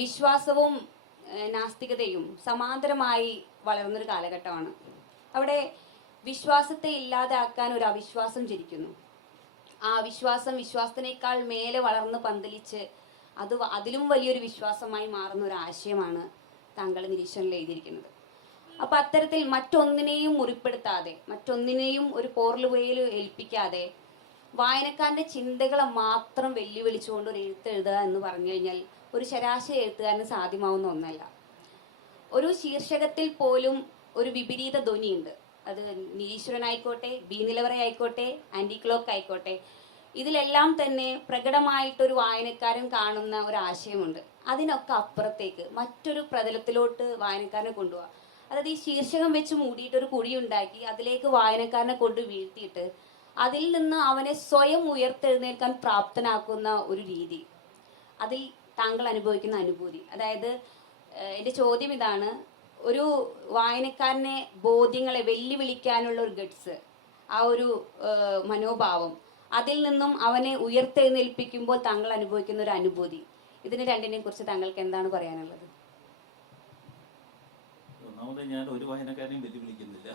വിശ്വാസവും നാസ്തികതയും സമാന്തരമായി വളർന്നൊരു കാലഘട്ടമാണ്. അവിടെ വിശ്വാസത്തെ ഇല്ലാതാക്കാൻ ഒരു അവിശ്വാസം ജനിക്കുന്നു. ആ അവിശ്വാസം വിശ്വാസത്തിനേക്കാൾ മേലെ വളർന്ന് പന്തലിച്ച് അതിലും വലിയൊരു വിശ്വാസമായി മാറുന്ന ഒരു ആശയമാണ് താങ്കൾ നിരീക്ഷണത്തിൽ എഴുതിയിരിക്കുന്നത്. അപ്പം അത്തരത്തിൽ മറ്റൊന്നിനെയും മുറിപ്പെടുത്താതെ, മറ്റൊന്നിനെയും ഒരു പോർലുവയിൽ ഏൽപ്പിക്കാതെ വായനക്കാരൻ്റെ ചിന്തകളെ മാത്രം വെല്ലുവിളിച്ചുകൊണ്ട് ഒരു എഴുത്തുക എന്ന് പറഞ്ഞു കഴിഞ്ഞാൽ ഒരു ശരാശരി എഴുത്തുകാരന് സാധ്യമാവുന്ന ഒന്നല്ല. ഒരു ശീർഷകത്തിൽ പോലും ഒരു വിപരീത ധ്വനിയുണ്ട്. അത് നിരീശ്വരനായിക്കോട്ടെ, ബി നിലവറ ആയിക്കോട്ടെ, ആൻറ്റി ക്ലോക്ക് ആയിക്കോട്ടെ, ഇതിലെല്ലാം തന്നെ പ്രകടമായിട്ടൊരു വായനക്കാരൻ കാണുന്ന ഒരു ആശയമുണ്ട്. അതിനൊക്കെ അപ്പുറത്തേക്ക് മറ്റൊരു പ്രതലത്തിലോട്ട് വായനക്കാരനെ കൊണ്ടുപോവുക. അതായത് ഈ ശീർഷകം വെച്ച് മൂടിയിട്ടൊരു കുഴി ഉണ്ടാക്കി അതിലേക്ക് വായനക്കാരനെ കൊണ്ട് വീഴ്ത്തിയിട്ട് അതിൽ നിന്ന് അവനെ സ്വയം ഉയർത്തെഴുന്നേൽക്കാൻ പ്രാപ്തനാക്കുന്ന ഒരു രീതി, അതിൽ താങ്കൾ അനുഭവിക്കുന്ന അനുഭൂതി. അതായത് എൻ്റെ ചോദ്യം ഇതാണ്, ഒരു വായനക്കാരനെ ബോധ്യങ്ങളെ വെല്ലുവിളിക്കാനുള്ള ഒരു ഗട്സ്, ആ ഒരു മനോഭാവം, അതിൽ നിന്നും അവനെ ഉയർത്തെഴുന്നേൽപ്പിക്കുമ്പോൾ താങ്കൾ അനുഭവിക്കുന്ന ഒരു അനുഭൂതി, ഇതിന് രണ്ടിനെയും കുറിച്ച് താങ്കൾക്ക് എന്താണ് പറയാനുള്ളത്? ഒന്നാമത് ഞാൻ ഒരു വായനക്കാരെയും വെല്ലുവിളിക്കുന്നില്ല.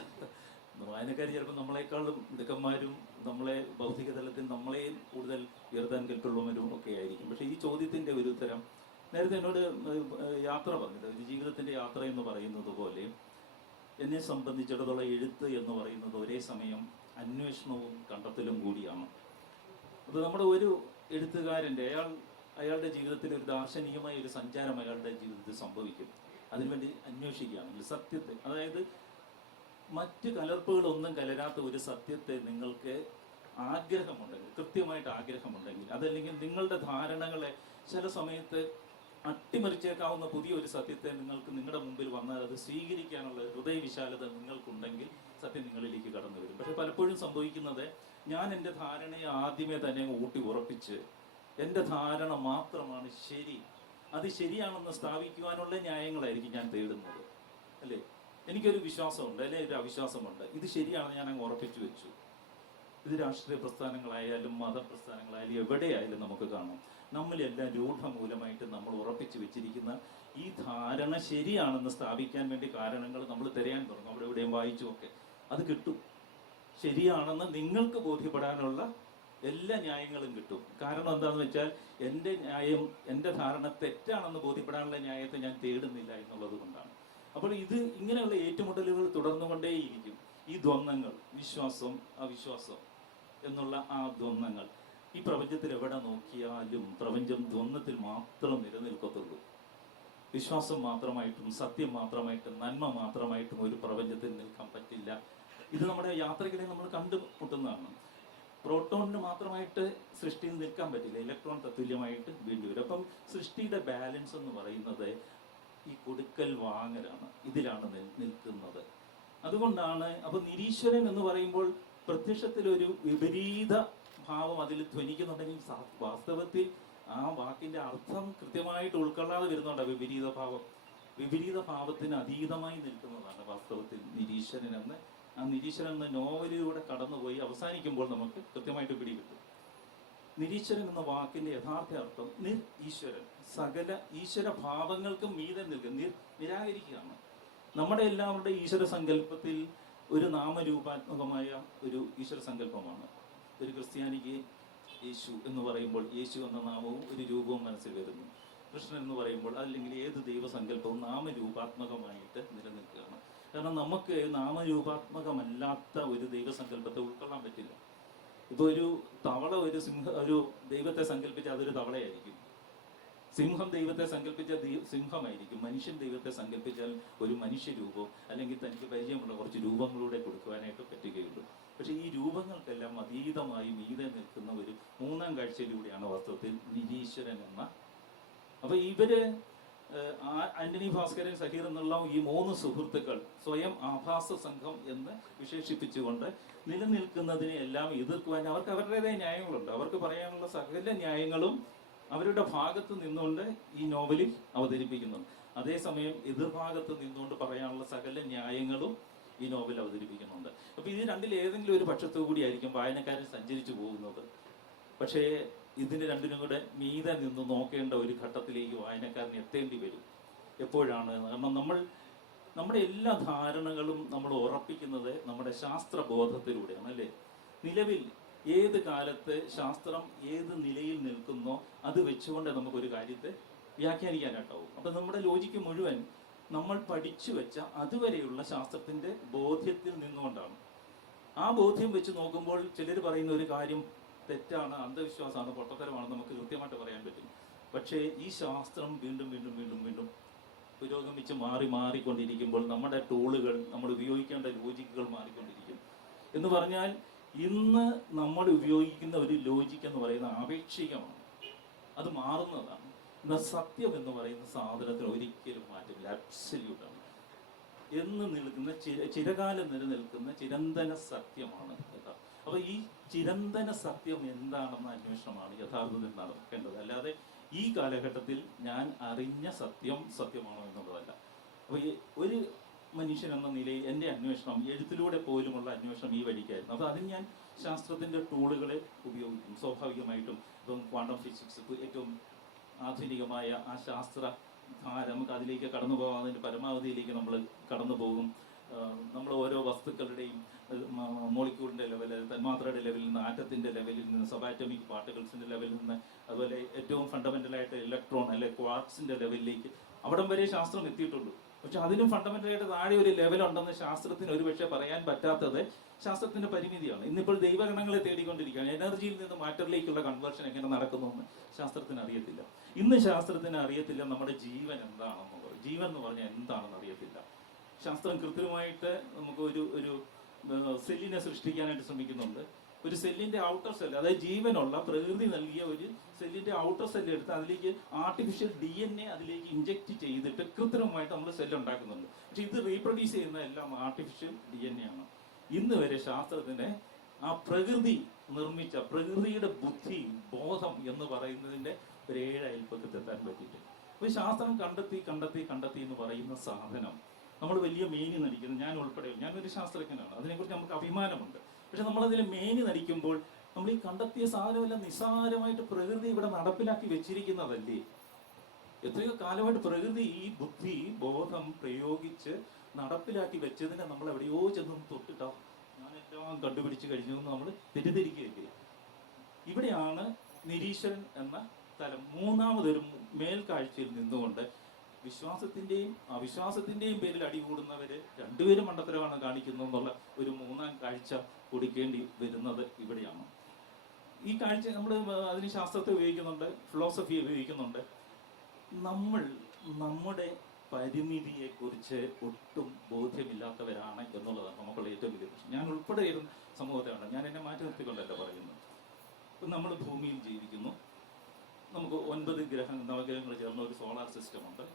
വായനക്കാർ ചിലപ്പോൾ നമ്മളെക്കാളും മിടുക്കന്മാരും നമ്മളെ ഭൗതിക തലത്തിൽ നമ്മളെയും കൂടുതൽ ഉയർത്താൻ കെൽപ്പുള്ളവരും ഒക്കെ ആയിരിക്കും. പക്ഷേ ഈ ചോദ്യത്തിൻ്റെ ഒരു ഉത്തരം നേരത്തെ എന്നോട് യാത്ര പറഞ്ഞത്, ഒരു ജീവിതത്തിൻ്റെ യാത്ര എന്ന് പറയുന്നത് പോലെ എന്നെ സംബന്ധിച്ചിടത്തോളം എഴുത്ത് എന്ന് പറയുന്നത് ഒരേ സമയം അന്വേഷണവും കണ്ടെത്തലും കൂടിയാണ്. അത് നമ്മുടെ ഒരു എഴുത്തുകാരൻ്റെ അയാളുടെ ജീവിതത്തിൽ ഒരു ദാർശനികമായ ഒരു സഞ്ചാരം അയാളുടെ ജീവിതത്തിൽ സംഭവിക്കും. അതിനുവേണ്ടി അന്വേഷിക്കുകയാണെങ്കിൽ സത്യത്തെ, അതായത് മറ്റ് കലർപ്പുകളൊന്നും കലരാത്ത ഒരു സത്യത്തെ നിങ്ങൾക്ക് ആഗ്രഹമുണ്ടെങ്കിൽ, കൃത്യമായിട്ട് ആഗ്രഹമുണ്ടെങ്കിൽ, അതല്ലെങ്കിൽ നിങ്ങളുടെ ധാരണകളെ ചില സമയത്ത് അട്ടിമറിച്ചേക്കാവുന്ന പുതിയൊരു സത്യത്തെ നിങ്ങൾക്ക് നിങ്ങളുടെ മുമ്പിൽ വന്നാൽ അത് സ്വീകരിക്കാനുള്ള ഹൃദയവിശാലത നിങ്ങൾക്കുണ്ടെങ്കിൽ സത്യം നിങ്ങളിലേക്ക് കടന്നു വരും. പക്ഷെ പലപ്പോഴും സംഭവിക്കുന്നത്, ഞാൻ എൻ്റെ ധാരണയെ ആദ്യമേ തന്നെ ഊട്ടി ഉറപ്പിച്ച് എൻ്റെ ധാരണ മാത്രമാണ് ശരി, അത് ശരിയാണെന്ന് സ്ഥാപിക്കുവാനുള്ള ന്യായങ്ങളായിരിക്കും ഞാൻ തേടുന്നത്. അല്ലേ? എനിക്കൊരു വിശ്വാസമുണ്ട്, അല്ലെങ്കിൽ ഒരു അവിശ്വാസമുണ്ട്, ഇത് ശരിയാണെന്ന് ഞാൻ അങ്ങ് ഉറപ്പിച്ചു വെച്ചു. ഇത് രാഷ്ട്രീയ പ്രസ്ഥാനങ്ങളായാലും മതപ്രസ്ഥാനങ്ങളായാലും എവിടെയായാലും നമുക്ക് കാണാം, നമ്മളെല്ലാം രൂഢമൂലമായിട്ട് നമ്മൾ ഉറപ്പിച്ചു വെച്ചിരിക്കുന്ന ഈ ധാരണ ശരിയാണെന്ന് സ്ഥാപിക്കാൻ വേണ്ടി കാരണങ്ങൾ നമ്മൾ തിരയാൻ തുടങ്ങും. അവിടെ എവിടെയും വായിച്ചുമൊക്കെ അത് കിട്ടും. ശരിയാണെന്ന് നിങ്ങൾക്ക് ബോധ്യപ്പെടാനുള്ള എല്ലാ ന്യായങ്ങളും കിട്ടും. കാരണം എന്താണെന്ന് വെച്ചാൽ എൻ്റെ ന്യായം, എൻ്റെ ധാരണ തെറ്റാണെന്ന് ബോധ്യപ്പെടാനുള്ള ന്യായത്തെ ഞാൻ തേടുന്നില്ല എന്നുള്ളത് കൊണ്ടാണ്. അപ്പോൾ ഇങ്ങനെയുള്ള ഏറ്റുമുട്ടലുകൾ തുടർന്നുകൊണ്ടേയിരിക്കും. ഈ ദ്വന്ദ്ങ്ങൾ, വിശ്വാസം അവിശ്വാസം എന്നുള്ള ആ ദ്വന്ദ്ങ്ങൾ, ഈ പ്രപഞ്ചത്തിൽ എവിടെ നോക്കിയാലും പ്രപഞ്ചം ദ്വന്ദ്ത്തിൽ മാത്രം നിലനിൽക്കത്തുള്ളൂ. വിശ്വാസം മാത്രമായിട്ടും സത്യം മാത്രമായിട്ടും നന്മ മാത്രമായിട്ടും ഒരു പ്രപഞ്ചത്തിൽ നിൽക്കാൻ പറ്റില്ല. ഇത് നമ്മുടെ യാത്രകളെ നമ്മൾ കണ്ടുമുട്ടുന്നതാണ്. പ്രോട്ടോണിന് മാത്രമായിട്ട് സൃഷ്ടിയിൽ നിൽക്കാൻ പറ്റില്ല, ഇലക്ട്രോൺ തത്തുല്യമായിട്ട് വേണ്ടി വരും. അപ്പം സൃഷ്ടിയുടെ ബാലൻസ് എന്ന് പറയുന്നത് ഈ കൊടുക്കൽ വാങ്ങലാണ്, ഇതിലാണ് നിൽക്കുന്നത്. അതുകൊണ്ടാണ് അപ്പോൾ നിരീശ്വരൻ എന്ന് പറയുമ്പോൾ പ്രത്യക്ഷത്തിൽ ഒരു വിപരീത ഭാവം അതിൽ ധ്വനിക്കുന്നുണ്ടെങ്കിൽ വാസ്തവത്തിൽ ആ വാക്കിന്റെ അർത്ഥം കൃത്യമായിട്ട് ഉൾക്കൊള്ളാതെ വരുന്നുണ്ട്. വിപരീത ഭാവത്തിന് അതീതമായി നിൽക്കുന്നതാണ് വാസ്തവത്തിൽ നിരീശ്വരൻ എന്ന്. ആ നിരീശ്വരൻ എന്ന നോവലിലൂടെ കടന്നുപോയി അവസാനിക്കുമ്പോൾ നമുക്ക് കൃത്യമായിട്ട് പിടികിട്ടും. നിരീശ്വരൻ എന്ന വാക്കിന്റെ യഥാർത്ഥ അർത്ഥം ഈശ്വരൻ, സകല ഈശ്വര ഭാവങ്ങൾക്കും മീതെ നിരാകരിക്കുകയാണ്. നമ്മുടെ എല്ലാവരുടെ ഈശ്വര സങ്കല്പത്തിൽ ഒരു നാമരൂപാത്മകമായ ഒരു ഈശ്വര സങ്കല്പമാണ്. ഒരു ക്രിസ്ത്യാനിക്ക് യേശു എന്ന് പറയുമ്പോൾ യേശു എന്ന നാമവും ഒരു രൂപവും മനസ്സിൽ വരുന്നു. കൃഷ്ണൻ എന്ന് പറയുമ്പോൾ അല്ലെങ്കിൽ ഏത് ദൈവസങ്കല്പവും നാമരൂപാത്മകമായിട്ട് നിലനിൽക്കുകയാണ്. കാരണം നമുക്ക് നാമരൂപാത്മകമല്ലാത്ത ഒരു ദൈവസങ്കല്പത്തെ ഉൾക്കൊള്ളാൻ പറ്റില്ല. ഇപ്പോൾ ഒരു തവള ഒരു ദൈവത്തെ സങ്കല്പിച്ചാൽ അതൊരു തവളയായിരിക്കും. സിംഹം ദൈവത്തെ സങ്കല്പിച്ച സിംഹമായിരിക്കും. മനുഷ്യൻ ദൈവത്തെ സങ്കല്പിച്ചാൽ ഒരു മനുഷ്യരൂപം അല്ലെങ്കിൽ തനിക്ക് പരിചയമുള്ള കുറച്ച് രൂപങ്ങളൂടെ കൊടുക്കുവാനായിട്ട് പറ്റുകയുള്ളൂ. പക്ഷെ ഈ രൂപങ്ങൾക്കെല്ലാം അതീതമായി മീതെ നിൽക്കുന്ന ഒരു മൂന്നാം കാഴ്ചയിലൂടെയാണ് വാസ്തവത്തിൽ നിരീശ്വരൻ എന്ന. അപ്പൊ ഇവര് ആന്റണി ഭാസ്കരൻ, സഹീർ എന്നുള്ള ഈ മൂന്ന് സുഹൃത്തുക്കൾ സ്വയം ആഭാസ സംഘം എന്ന് വിശേഷിപ്പിച്ചുകൊണ്ട് നിലനിൽക്കുന്നതിനെ എല്ലാം എതിർക്കുവാൻ അവർക്ക് അവരുടേതായ ന്യായങ്ങളുണ്ട്. അവർക്ക് പറയാനുള്ള സകല ന്യായങ്ങളും അവരുടെ ഭാഗത്ത് നിന്നുകൊണ്ട് ഈ നോവലിൽ അവതരിപ്പിക്കുന്നുണ്ട്. അതേസമയം എതിർഭാഗത്ത് നിന്നുകൊണ്ട് പറയാനുള്ള സകല ന്യായങ്ങളും ഈ നോവൽ അവതരിപ്പിക്കുന്നുണ്ട്. അപ്പൊ ഇത് രണ്ടിൽ ഏതെങ്കിലും ഒരു പക്ഷത്തു കൂടിയായിരിക്കും വായനക്കാരൻ സഞ്ചരിച്ചു പോകുന്നത്. പക്ഷേ ഇതിന് രണ്ടിനും കൂടെ മീതെ നിന്ന് നോക്കേണ്ട ഒരു ഘട്ടത്തിലേക്ക് വായനക്കാരൻ എത്തേണ്ടി വരും. എപ്പോഴാണ്? കാരണം നമ്മുടെ എല്ലാ ധാരണകളും നമ്മൾ ഉറപ്പിക്കുന്നത് നമ്മുടെ ശാസ്ത്രബോധത്തിലൂടെയാണ്, അല്ലേ? നിലവിൽ ഏത് കാലത്ത് ശാസ്ത്രം ഏത് നിലയിൽ നിൽക്കുന്നോ അത് വെച്ചുകൊണ്ട് നമുക്കൊരു കാര്യത്തെ വ്യാഖ്യാനിക്കാനായിട്ടാവും. അപ്പം നമ്മുടെ ലോജിക്ക് മുഴുവൻ നമ്മൾ പഠിച്ചു വെച്ച അതുവരെയുള്ള ശാസ്ത്രത്തിന്റെ ബോധ്യത്തിൽ നിന്നുകൊണ്ടാണ്. ആ ബോധ്യം വെച്ച് നോക്കുമ്പോൾ ചിലർ പറയുന്ന ഒരു കാര്യം തെറ്റാണ്, അന്ധവിശ്വാസമാണ്, പൊട്ടത്തരമാണെന്ന് നമുക്ക് കൃത്യമായിട്ട് പറയാൻ പറ്റും. പക്ഷേ ഈ ശാസ്ത്രം വീണ്ടും വീണ്ടും വീണ്ടും വീണ്ടും പുരോഗമിച്ച് മാറിക്കൊണ്ടിരിക്കുമ്പോൾ നമ്മുടെ ടൂളുകൾ, നമ്മൾ ഉപയോഗിക്കേണ്ട ലോജിക്കുകൾ മാറിക്കൊണ്ടിരിക്കും. എന്ന് പറഞ്ഞാൽ ഇന്ന് നമ്മൾ ഉപയോഗിക്കുന്ന ഒരു ലോജിക്ക് എന്ന് പറയുന്ന ആപേക്ഷികമാണ്, അത് മാറുന്നതാണ്. എന്നാൽ സത്യം എന്ന് പറയുന്ന സാധനത്തിന് ഒരിക്കലും മാറ്റമില്ല, അബ്സല്യൂട്ടാണ്. എന്ന് നിൽക്കുന്ന ചിരകാലം നിലനിൽക്കുന്ന ചിരന്തന സത്യമാണ് യഥാർത്ഥം. അപ്പൊ ഈ ചിരന്തന സത്യം എന്താണെന്ന അന്വേഷണമാണ് യഥാർത്ഥത്തിൽ നടക്കേണ്ടത്. അല്ലാതെ ഈ കാലഘട്ടത്തിൽ ഞാൻ അറിഞ്ഞ സത്യം സത്യമാണോ എന്നുള്ളതല്ല. അപ്പൊ ഒരു മനുഷ്യൻ എന്ന നിലയിൽ എൻ്റെ അന്വേഷണം, എഴുത്തിലൂടെ പോലുമുള്ള അന്വേഷണം ഈ വഴിക്കായിരുന്നു. അപ്പൊ അതിന് ഞാൻ ശാസ്ത്രത്തിന്റെ ടൂളുകളെ ഉപയോഗിക്കും സ്വാഭാവികമായിട്ടും. ഇപ്പം ക്വാണ്ടം ഫിസിക്സ് ഏറ്റവും ആധുനികമായ ആ ശാസ്ത്ര ധാര, നമുക്ക് അതിലേക്ക് കടന്നു പോകാം, അതിൻ്റെ പരമാവധിയിലേക്ക് നമ്മൾ കടന്നു പോകും. നമ്മൾ ഓരോ വസ്തുക്കളുടെയും മോളിക്യൂളിൻ്റെ ലെവൽ, തന്മാത്രയുടെ ലെവലിൽ നിന്ന്, ആറ്റത്തിൻ്റെ ലെവലിൽ നിന്ന്, സബാറ്റമിക് പാർട്ടിക്കിൾസിൻ്റെ ലെവലിൽ നിന്ന്, അതുപോലെ ഏറ്റവും ഫണ്ടമെൻ്റലായിട്ട് ഇലക്ട്രോൺ അല്ലെ ക്വാർട്സിൻ്റെ ലെവലിലേക്ക് അവിടം വരെ ശാസ്ത്രം എത്തിയിട്ടുള്ളൂ. പക്ഷെ അതിനും ഫണ്ടമെൻ്റലായിട്ട് താഴെ ഒരു ലെവലുണ്ടെന്ന് ശാസ്ത്രത്തിന് ഒരുപക്ഷെ പറയാൻ പറ്റാത്തത് ശാസ്ത്രത്തിന്റെ പരിമിതിയാണ്. ഇന്നിപ്പോൾ ദൈവഗണങ്ങളെ തേടിക്കൊണ്ടിരിക്കുകയാണ്. എനർജിയിൽ നിന്ന് മാറ്ററിലേക്കുള്ള കൺവേർഷൻ എങ്ങനെ നടക്കുന്നു ശാസ്ത്രത്തിന് അറിയത്തില്ല. ഇന്ന് ശാസ്ത്രത്തിന് അറിയത്തില്ല നമ്മുടെ ജീവൻ എന്താണെന്നുള്ളത്. ജീവൻ എന്ന് പറഞ്ഞാൽ എന്താണെന്ന് അറിയത്തില്ല. ശാസ്ത്രം കൃത്രിമമായിട്ട് നമുക്ക് ഒരു സെല്ലിനെ സൃഷ്ടിക്കാനായിട്ട് ശ്രമിക്കുന്നുണ്ട്. ഒരു സെല്ലിന്റെ ഔട്ടർ സെൽ, അതായത് ജീവനുള്ള പ്രകൃതി നൽകിയ ഒരു സെല്ലിന്റെ ഔട്ടർ സെല്ല് എടുത്ത് അതിലേക്ക് ആർട്ടിഫിഷ്യൽ DNA അതിലേക്ക് ഇഞ്ചക്ട് ചെയ്തിട്ട് കൃത്രിമമായിട്ട് നമ്മൾ സെല്ല് ഉണ്ടാക്കുന്നുണ്ട്. പക്ഷെ ഇത് റീപ്രൊഡ്യൂസ് ചെയ്യുന്ന എല്ലാം ആർട്ടിഫിഷ്യൽ DNA ആണ്. ഇന്ന് വരെ ശാസ്ത്രത്തിന്റെ ആ പ്രകൃതി നിർമ്മിച്ച പ്രകൃതിയുടെ ബുദ്ധി, ബോധം എന്ന് പറയുന്നതിന്റെ ഒരു 7 അയൽപ്പക്കത്തെത്താൻ പറ്റിയിട്ട്. അപ്പൊ ശാസ്ത്രം കണ്ടെത്തി എന്ന് പറയുന്ന സാധനം നമ്മൾ വലിയ മേനി നടിക്കുന്നു. ഞാൻ ഉൾപ്പെടെ, ഞാനൊരു ശാസ്ത്രജ്ഞനാണ്, അതിനെക്കുറിച്ച് നമുക്ക് അഭിമാനമുണ്ട്. പക്ഷെ നമ്മളതിൽ മേനി നടിക്കുമ്പോൾ നമ്മൾ ഈ കണ്ടെത്തിയ സാധനമെല്ലാം നിസ്സാരമായിട്ട് പ്രകൃതി ഇവിടെ നടപ്പിലാക്കി വെച്ചിരിക്കുന്നതല്ലേ. എത്രയോ കാലമായിട്ട് പ്രകൃതി ഈ ബുദ്ധി, ബോധം പ്രയോഗിച്ച് നടപ്പിലാക്കി വെച്ചതിനെ നമ്മൾ എവിടെയോ ചെന്ന് തൊട്ടിട്ടാ ഞാനെല്ലാം കണ്ടുപിടിച്ച് കഴിഞ്ഞു എന്ന് നമ്മൾ തെറ്റിദ്ധരിക്കുകയല്ലേ. ഇവിടെയാണ് നിരീശ്വരൻ എന്ന തലം മൂന്നാമതൊരു മേൽക്കാഴ്ചയിൽ നിന്നുകൊണ്ട് വിശ്വാസത്തിന്റെയും അവിശ്വാസത്തിന്റെയും പേരിൽ അടികൂടുന്നവര് രണ്ടുപേരും മണ്ടത്തരമാണ് കാണിക്കുന്നത് എന്നുള്ള ഒരു മൂന്നാം കാഴ്ച കൊടുക്കേണ്ടി വരുന്നത് ഇവിടെയാണ്. ഈ കാഴ്ച നമ്മൾ അതിന് ശാസ്ത്രത്തെ ഉപയോഗിക്കുന്നുണ്ട്, ഫിലോസഫി ഉപയോഗിക്കുന്നുണ്ട്. നമ്മൾ നമ്മുടെ പരിമിതിയെ കുറിച്ച് ഒട്ടും ബോധ്യമില്ലാത്തവരാണ് എന്നുള്ളതാണ് നമുക്കുള്ള ഏറ്റവും വലിയ പ്രശ്നം. ഞാൻ ഉൾപ്പെടെ ഇരുന്ന സമൂഹത്തിലാണ്, ഞാൻ എന്നെ മാറ്റി നിർത്തിക്കൊണ്ടല്ല പറയുന്നത്. നമ്മൾ ഭൂമിയിൽ ജീവിക്കുന്നു, നമുക്ക് 9 നവഗ്രഹങ്ങൾ ചേർന്ന ഒരു സോളാർ സിസ്റ്റം ഉണ്ട്.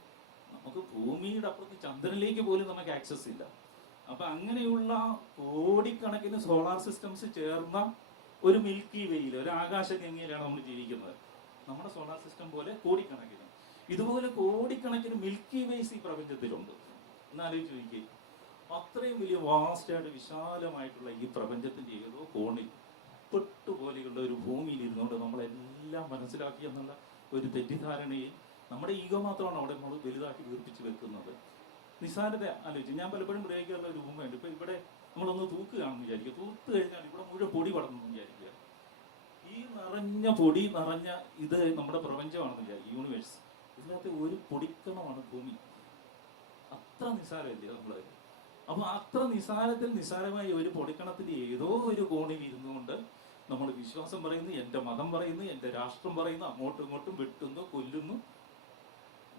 നമുക്ക് ഭൂമിയുടെ അപ്പുറത്ത് ചന്ദ്രനിലേക്ക് പോലും നമുക്ക് ആക്സസ് ഇല്ല. അപ്പൊ അങ്ങനെയുള്ള കോടിക്കണക്കിന് സോളാർ സിസ്റ്റംസ് ചേർന്ന ഒരു മിൽക്കി വേയിൽ, ഒരു ആകാശഗംഗയിലാണ് നമ്മൾ ജീവിക്കുന്നത്. നമ്മുടെ സോളാർ സിസ്റ്റം പോലെ കോടിക്കണക്കിന്, ഇതുപോലെ കോടിക്കണക്കിന് മിൽക്കി വേസ് ഈ പ്രപഞ്ചത്തിലുണ്ട്. എന്നാലോചിച്ച് നോക്കിയേ, അത്രയും വലിയ വാസ്റ്റായിട്ട് വിശാലമായിട്ടുള്ള ഈ പ്രപഞ്ചത്തിന്റെ ഏതോ കോണിൽ പെട്ടുപോലെയുള്ള ഒരു ഭൂമിയിൽ ഇരുന്നുകൊണ്ട് നമ്മളെല്ലാം മനസ്സിലാക്കി എന്നുള്ള ഒരു തെറ്റിദ്ധാരണയിൽ നമ്മുടെ ഈഗോ മാത്രമാണ് അവിടെ നമ്മൾ വലുതാക്കി വീർപ്പിച്ച് വെക്കുന്നത്. നിസ്സാരത ആലോചിച്ച് ഞാൻ പലപ്പോഴും പ്രയോഗിക്കാനുള്ള ഒരു ഉപമയുണ്ട്. ഇപ്പൊ ഇവിടെ നമ്മളൊന്ന് തൂക്കുകയാണെന്ന് വിചാരിക്കുക, തൂത്ത് കഴിഞ്ഞാൽ ഇവിടെ മുഴുവൻ പൊടി പടർന്നു വിചാരിക്കുക. ഈ നിറഞ്ഞ പൊടി നിറഞ്ഞ ഇത് നമ്മുടെ പ്രപഞ്ചമാണെന്ന് വിചാരിക്കുക, യൂണിവേഴ്സ്. ഇതിനകത്ത് ഒരു പൊടിക്കണമാണ് ഭൂമി. അത്ര നിസ്സാരമല്ലേ നമ്മള്. അപ്പൊ അത്ര നിസ്സാരത്തിൽ നിസ്സാരമായ ഒരു പൊടിക്കണത്തിന്റെ ഏതോ ഒരു കോണിൽ ഇരുന്നുകൊണ്ട് നമ്മൾ വിശ്വാസം പറയുന്നു, എന്റെ മതം പറയുന്നു, എന്റെ രാഷ്ട്രം പറയുന്നു, അങ്ങോട്ടും ഇങ്ങോട്ടും വെട്ടുന്നു, കൊല്ലുന്നു.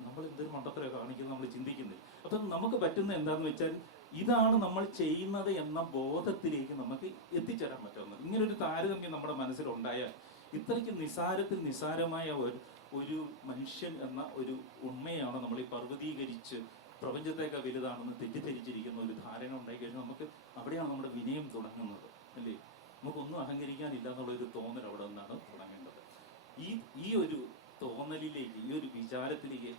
നമ്മൾ എന്തൊരു മണ്ടത്തരം കാണിക്കുന്നു നമ്മൾ ചിന്തിക്കുന്നില്ല. അപ്പൊ നമുക്ക് പറ്റുന്ന എന്താന്ന് വെച്ചാൽ ഇതാണ് നമ്മൾ ചെയ്യുന്നത് എന്ന ബോധത്തിലേക്ക് നമുക്ക് എത്തിച്ചേരാൻ പറ്റുന്നത്. ഇങ്ങനൊരു താരതമ്യം നമ്മുടെ മനസ്സിലുണ്ടായാൽ ഇത്രയ്ക്ക് നിസ്സാരത്തിൽ നിസ്സാരമായ ഒരു മനുഷ്യൻ എന്ന ഒരു ഉണ്മയാണ് നമ്മൾ ഈ പർവ്വതീകരിച്ച് പ്രപഞ്ചത്തേക്കാൾ വലുതാണെന്ന് തെറ്റിദ്ധരിച്ചിരിക്കുന്ന ഒരു ധാരണ ഉണ്ടായി കഴിഞ്ഞാൽ നമുക്ക് അവിടെയാണ് നമ്മുടെ വിനയം തുടങ്ങുന്നത്, അല്ലേ? നമുക്കൊന്നും അഹങ്കരിക്കാനില്ല എന്നുള്ള ഒരു തോന്നൽ അവിടെ നിന്നാണ് തുടങ്ങേണ്ടത്. ഈ ഒരു തോന്നലിലേക്ക്, ഈ ഒരു വിചാരത്തിലേക്ക്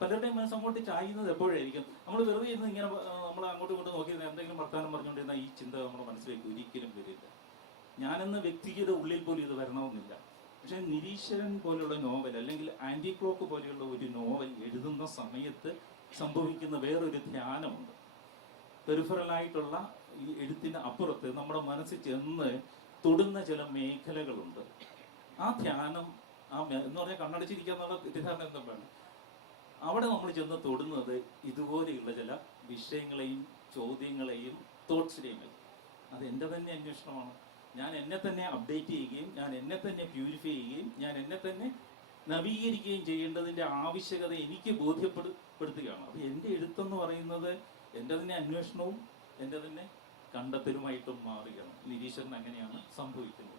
പലരുടെയും മനസ്സ് അങ്ങോട്ട് ചായുന്നത് എപ്പോഴായിരിക്കും? നമ്മൾ വെറുതെ ഇരുന്ന് ഇങ്ങനെ നമ്മൾ അങ്ങോട്ടും ഇങ്ങോട്ടും നോക്കിയിരുന്ന എന്തെങ്കിലും വർത്താനം പറഞ്ഞുകൊണ്ടിരുന്ന ഈ ചിന്ത നമ്മുടെ മനസ്സിലേക്ക് ഒരിക്കലും വരില്ല. ഞാനെന്ന വ്യക്തിയുടെ ഉള്ളിൽ പോലും ഇത് വരണമെന്നില്ല. പക്ഷെ നിരീശ്വരൻ പോലുള്ള നോവൽ അല്ലെങ്കിൽ ആന്റി ക്ലോക്ക് പോലെയുള്ള ഒരു നോവൽ എഴുതുന്ന സമയത്ത് സംഭവിക്കുന്ന വേറൊരു ധ്യാനമുണ്ട്. പെരിഫറലായിട്ടുള്ള ഈ എഴുത്തിന് അപ്പുറത്ത് നമ്മുടെ മനസ്സിൽ ചെന്ന് തൊടുന്ന ചില മേഖലകളുണ്ട്. ആ ധ്യാനം എന്ന് പറഞ്ഞാൽ കണ്ണടച്ചിരിക്കാന്നുള്ള തെറ്റിദ്ധാരണ എന്താ വേണം, അവിടെ നമ്മൾ ചെന്ന് തൊടുന്നത് ഇതുപോലെയുള്ള ചില വിഷയങ്ങളെയും ചോദ്യങ്ങളെയും തോട്ട്സിനെയും. അത് എൻ്റെ തന്നെ അന്വേഷണമാണ്. ഞാൻ എന്നെ തന്നെ അപ്ഡേറ്റ് ചെയ്യുകയും ഞാൻ എന്നെ തന്നെ പ്യൂരിഫൈ ചെയ്യുകയും ഞാൻ എന്നെ തന്നെ നവീകരിക്കുകയും ചെയ്യേണ്ടതിൻ്റെ ആവശ്യകത എനിക്ക് ബോധ്യപ്പെടുത്തുകയാണ്. അപ്പോൾ എൻ്റെ എഴുത്തെന്ന് പറയുന്നത് എൻ്റെ തന്നെ അന്വേഷണവും എൻ്റെ തന്നെ കണ്ടെത്തലുമായിട്ടും മാറുകയാണ്. നിരീശ്വരൻ അങ്ങനെയാണ് സംഭവിക്കുന്നത്.